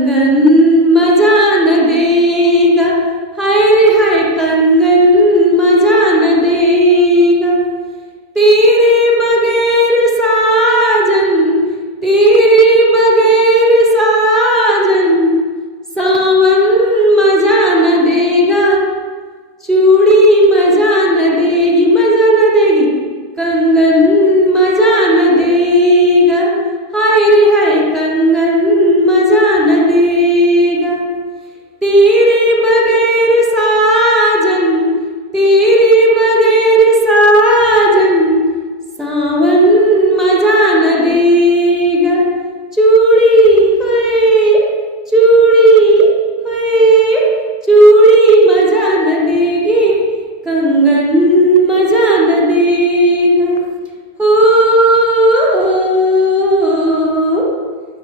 कंगन मजा न देगा, हाय रे हाय कंगन मजा न देगा। तेरे बगैर साजन, तेरे बगैर साजन, सावन मजा न देगा। चूड़ी मजा न देगी, मजा न देगी, कंगन मजा न देगा, हाय रे हाय कंगन मजा न देगा। तेरे बगैर साजन, तेरे बगैर साजन, सावन मजा न देगा। चूड़ी है, चूड़ी है, चूड़ी मजा न देगी, कंगन मजा न देगा। हो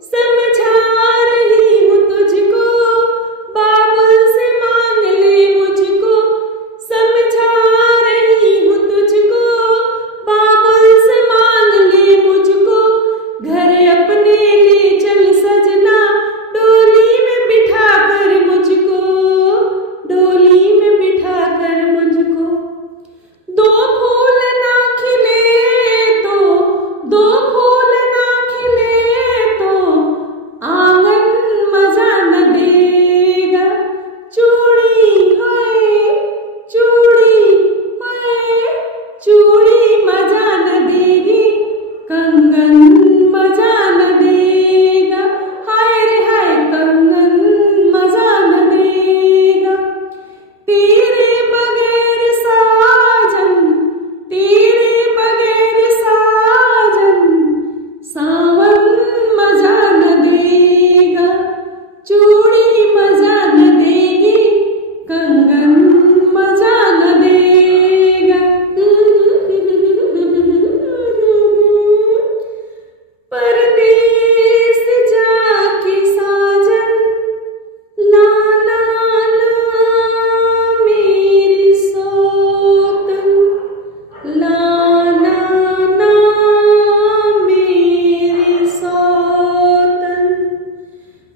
समझा रही हूँ तुझको, बाबुल से मांग ले मुझको। समझा रही हूँ तुझको, बाबुल से मांग ले मुझको। घर अपने ले चल सजना, डोली में बिठा कर मुझको, डोली में बिठा कर मुझको। दो फूल ना खिले तो, दो फूल ना खिले तो, आंगन मजा न देगा। चूड़ी है, चूड़ी है, चूड़ी मजा न देगी, कंगन मजा न देगा, हाय रे हाय कंगन मजा न देगा। तेरे बगैर साजन, तेरे बगैर साजन, सावन मजा न देगा। चूड़ी मजा न देगी, कंगन मजा न देगा। परदेस जाके साजन, ला ला ला मेरी सोतन, ला ला ला मेरी सोतन।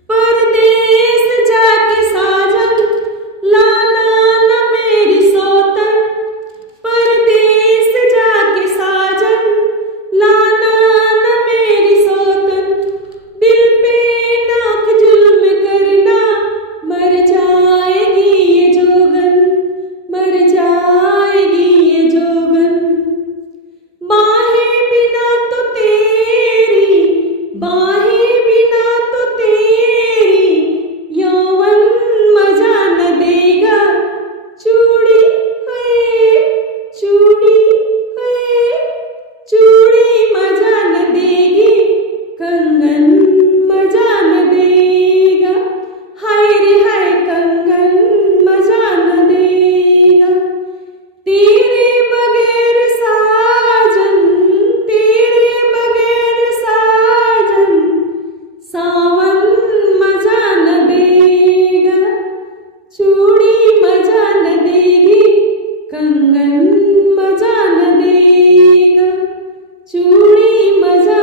परदेस जाके साजन, ला ला ला मेरी सोतन। परदेस जाके साजन, ला ला ला मेरी सोतन। दिल पे नाक जुल्म करना, मर जाएगी ये जोगन, मर जाएगी ये जोगन। बाहें बिना तो तेरी, बाहें बिना तो तेरी, यौवन मजा न देगा। चूड़ी है, चूड़ी है, चूड़ी मजा न देगी, कंगन मजा न देगा, हाय रे हाय कंगन मजा न देगा। तेरे बगैर साजन, तेरे बगैर साजन, सावन मजा न देगा। चूड़ी मजा न देगी, कंगन मजा न देगा, चूड़ी मजा